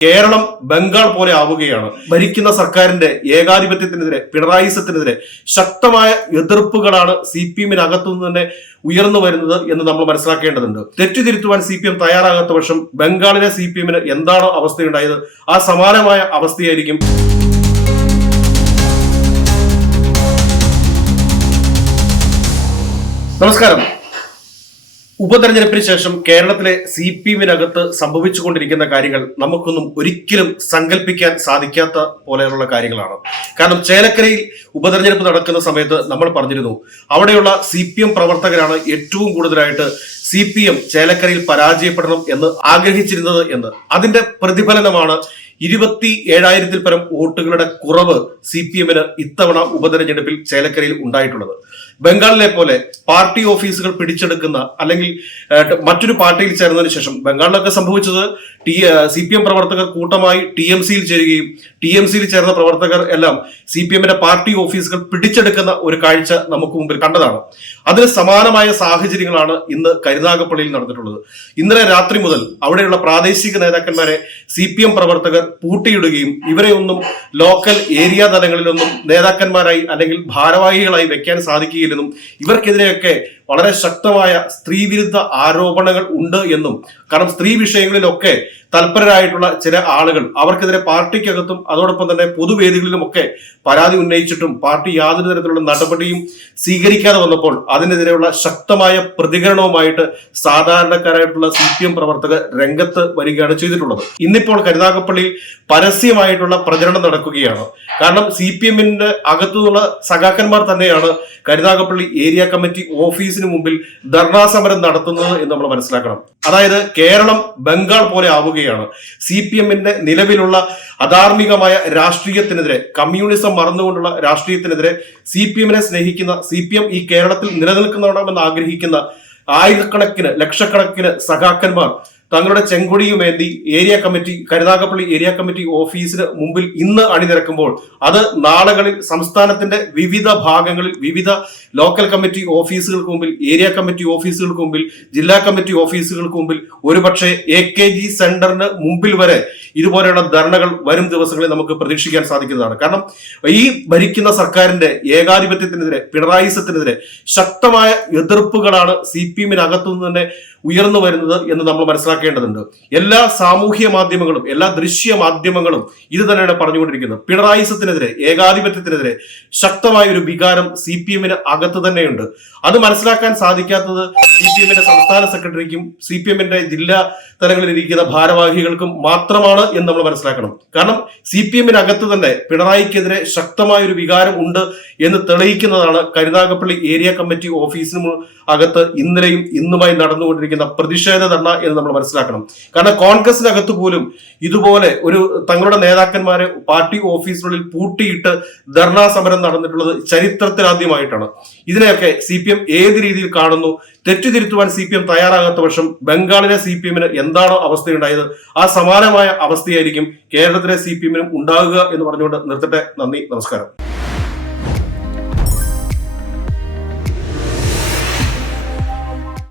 കേരളം ബംഗാൾ പോലെ ആവുകയാണ്. ഭരിക്കുന്ന സർക്കാരിന്റെ ഏകാധിപത്യത്തിനെതിരെ, പിണറായിസത്തിനെതിരെ ശക്തമായ എതിർപ്പുകളാണ് CPM-നകത്തുനിന്ന് തന്നെ ഉയർന്നു വരുന്നത് എന്ന് നമ്മൾ മനസ്സിലാക്കേണ്ടതുണ്ട്. തെറ്റുതിരുത്തുവാൻ CPM തയ്യാറാകാത്ത പക്ഷം ബംഗാളിലെ CPM-ന് എന്താണോ അവസ്ഥയുണ്ടായത് ആ സമാനമായ അവസ്ഥയായിരിക്കും. നമസ്കാരം. ഉപതെരഞ്ഞെടുപ്പിന് ശേഷം കേരളത്തിലെ CPM-നകത്ത് സംഭവിച്ചുകൊണ്ടിരിക്കുന്ന കാര്യങ്ങൾ നമുക്കൊന്നും ഒരിക്കലും സങ്കല്പിക്കാൻ സാധിക്കാത്ത പോലെയുള്ള കാര്യങ്ങളാണ്. കാരണം ചേലക്കരയിൽ ഉപതെരഞ്ഞെടുപ്പ് നടക്കുന്ന സമയത്ത് നമ്മൾ പറഞ്ഞിരുന്നു, അവിടെയുള്ള CPM പ്രവർത്തകരാണ് ഏറ്റവും കൂടുതലായിട്ട് CPM ചേലക്കരയിൽ പരാജയപ്പെടണം എന്ന് ആഗ്രഹിച്ചിരുന്നത് എന്ന്. അതിന്റെ പ്രതിഫലനമാണ് 27,000-ൽ പരം വോട്ടുകളുടെ കുറവ് CPM-ന് ഇത്തവണ ഉപതെരഞ്ഞെടുപ്പിൽ ചേലക്കരയിൽ ഉണ്ടായിട്ടുള്ളത്. ബംഗാളിലെ പോലെ പാർട്ടി ഓഫീസുകൾ പിടിച്ചെടുക്കുന്ന അല്ലെങ്കിൽ മറ്റൊരു പാർട്ടിയിൽ ചേർന്നതിന് ശേഷം ബംഗാളിലൊക്കെ സംഭവിച്ചത് CPM പ്രവർത്തകർ കൂട്ടമായി TMC-യിൽ ചേരുകയും TMC-യിൽ ചേർന്ന പ്രവർത്തകർ എല്ലാം CPM-ന്റെ പാർട്ടി ഓഫീസുകൾ പിടിച്ചെടുക്കുന്ന ഒരു കാഴ്ച നമുക്ക് മുമ്പിൽ കണ്ടതാണ്. അതിന് സമാനമായ സാഹചര്യങ്ങളാണ് ഇന്ന് കരുനാഗപ്പള്ളിയിൽ നടന്നിട്ടുള്ളത്. ഇന്നലെ രാത്രി മുതൽ അവിടെയുള്ള പ്രാദേശിക നേതാക്കന്മാരെ CPM പ്രവർത്തകർ പൂട്ടിയിടുകയും ഇവരെ ഒന്നും ലോക്കൽ ഏരിയ തലങ്ങളിലൊന്നും നേതാക്കന്മാരായി അല്ലെങ്കിൽ ഭാരവാഹികളായി വെക്കാൻ സാധിക്കുകയില്ലെന്നും ഇവർക്കെതിരെയൊക്കെ വളരെ ശക്തമായ സ്ത്രീവിരുദ്ധ ആരോപണങ്ങൾ ഉണ്ട് എന്നും, കാരണം സ്ത്രീ വിഷയങ്ങളിലൊക്കെ തൽപരരായിട്ടുള്ള ചില ആളുകൾ അവർക്കെതിരെ പാർട്ടിക്കകത്തും അതോടൊപ്പം തന്നെ പൊതുവേദികളിലുമൊക്കെ പരാതി ഉന്നയിച്ചിട്ടും പാർട്ടി യാതൊരു തരത്തിലുള്ള നടപടിയും സ്വീകരിക്കാതെ വന്നപ്പോൾ അതിനെതിരെയുള്ള ശക്തമായ പ്രതികരണവുമായിട്ട് സാധാരണക്കാരായിട്ടുള്ള CPM പ്രവർത്തകർ രംഗത്ത് വരികയാണ് ചെയ്തിട്ടുള്ളത്. ഇന്നിപ്പോൾ കരുനാഗപ്പള്ളിയിൽ പരസ്യമായിട്ടുള്ള പ്രചരണം നടക്കുകയാണ്. കാരണം CPM-ന്റെ അകത്തുനിന്നുള്ള സഖാക്കന്മാർ തന്നെയാണ് കരുനാഗപ്പള്ളി ഏരിയ കമ്മിറ്റി ഓഫീസിന് മുമ്പിൽ ധർണാ സമരം നടത്തുന്നത് എന്ന് നമ്മൾ മനസ്സിലാക്കണം. അതായത് കേരളം ബംഗാൾ പോലെ ആവുകയാണ്. CPM-ന്റെ നിലവിലുള്ള അധാർമികമായ രാഷ്ട്രീയത്തിനെതിരെ, കമ്മ്യൂണിസം മറന്നുകൊണ്ടുള്ള രാഷ്ട്രീയത്തിനെതിരെ CPM-നെ സ്നേഹിക്കുന്ന, CPM ഈ കേരളത്തിൽ നിലനിൽക്കണമെന്ന് ആഗ്രഹിക്കുന്ന ആയിരക്കണക്കിന് ലക്ഷക്കണക്കിന് സഖാക്കന്മാർ തങ്ങളുടെ ചെങ്കൊടിയുമേന്തി കരുനാഗപ്പള്ളി ഏരിയ കമ്മിറ്റി ഓഫീസിന് മുമ്പിൽ ഇന്ന് അണിനിരക്കുമ്പോൾ അത് നാളുകളിൽ സംസ്ഥാനത്തിന്റെ വിവിധ ഭാഗങ്ങളിൽ വിവിധ ലോക്കൽ കമ്മിറ്റി ഓഫീസുകൾക്ക് മുമ്പിൽ, ഏരിയ കമ്മിറ്റി ഓഫീസുകൾക്ക് മുമ്പിൽ, ജില്ലാ കമ്മിറ്റി ഓഫീസുകൾക്ക് മുമ്പിൽ, ഒരുപക്ഷെ AKG സെന്ററിന് മുമ്പിൽ വരെ ഇതുപോലെയുള്ള ധർണകൾ വരും ദിവസങ്ങളിൽ നമുക്ക് പ്രതീക്ഷിക്കാൻ സാധിക്കുന്നതാണ്. കാരണം ഈ ഭരിക്കുന്ന സർക്കാരിന്റെ ഏകാധിപത്യത്തിനെതിരെ, പിണറായിസത്തിനെതിരെ ശക്തമായ എതിർപ്പുകളാണ് CPM-നകത്തുനിന്ന് തന്നെ ഉയർന്നു വരുന്നത് എന്ന് നമ്മൾ മനസ്സിലാക്കേണ്ടതുണ്ട്. എല്ലാ സാമൂഹ്യ മാധ്യമങ്ങളും എല്ലാ ദൃശ്യ മാധ്യമങ്ങളും ഇത് തന്നെയാണ് പറഞ്ഞുകൊണ്ടിരിക്കുന്നത്. പിണറായിസത്തിനെതിരെ, ഏകാധിപത്യത്തിനെതിരെ ശക്തമായ ഒരു വികാരം CPM-ന് അകത്ത് തന്നെയുണ്ട്. അത് മനസ്സിലാക്കാൻ സാധിക്കാത്തത് CPM-ന്റെ സംസ്ഥാന സെക്രട്ടറിക്കും CPM-ന്റെ ജില്ലാ തലങ്ങളിൽ ഇരിക്കുന്ന ഭാരവാഹികൾക്കും മാത്രമാണ് എന്ന് നമ്മൾ മനസ്സിലാക്കണം. കാരണം CPM-നകത്ത് തന്നെ പിണറായിക്കെതിരെ ശക്തമായ ഒരു വികാരം ഉണ്ട് എന്ന് തെളിയിക്കുന്നതാണ് കരുനാഗപ്പള്ളി ഏരിയ കമ്മിറ്റി ഓഫീസിന് അകത്ത് ഇന്നലെയും ഇന്നുമായി നടന്നുകൊണ്ടിരിക്കുന്ന പ്രതിഷേധ ധർണ എന്ന് നമ്മൾ മനസ്സിലാക്കണം. കാരണം കോൺഗ്രസിനകത്ത് പോലും ഇതുപോലെ ഒരു തങ്ങളുടെ നേതാക്കന്മാരെ പാർട്ടി ഓഫീസിനുള്ളിൽ പൂട്ടിയിട്ട് ധർണാ സമരം നടന്നിട്ടുള്ളത് ചരിത്രത്തിലാദ്യമായിട്ടാണ്. ഇതിനെയൊക്കെ CPM ഏത് രീതിയിൽ കാണുന്നു? തെറ്റുതിരുത്തുവാൻ CPM തയ്യാറാകാത്ത പക്ഷം ബംഗാളിലെ CPM-ന് എന്താണോ അവസ്ഥയുണ്ടായത് ആ സമാനമായ അവസ്ഥയായിരിക്കും കേരളത്തിലെ CPM-നും ഉണ്ടാകുക എന്ന് പറഞ്ഞുകൊണ്ട് നിർത്തട്ടെ. നന്ദി, നമസ്കാരം.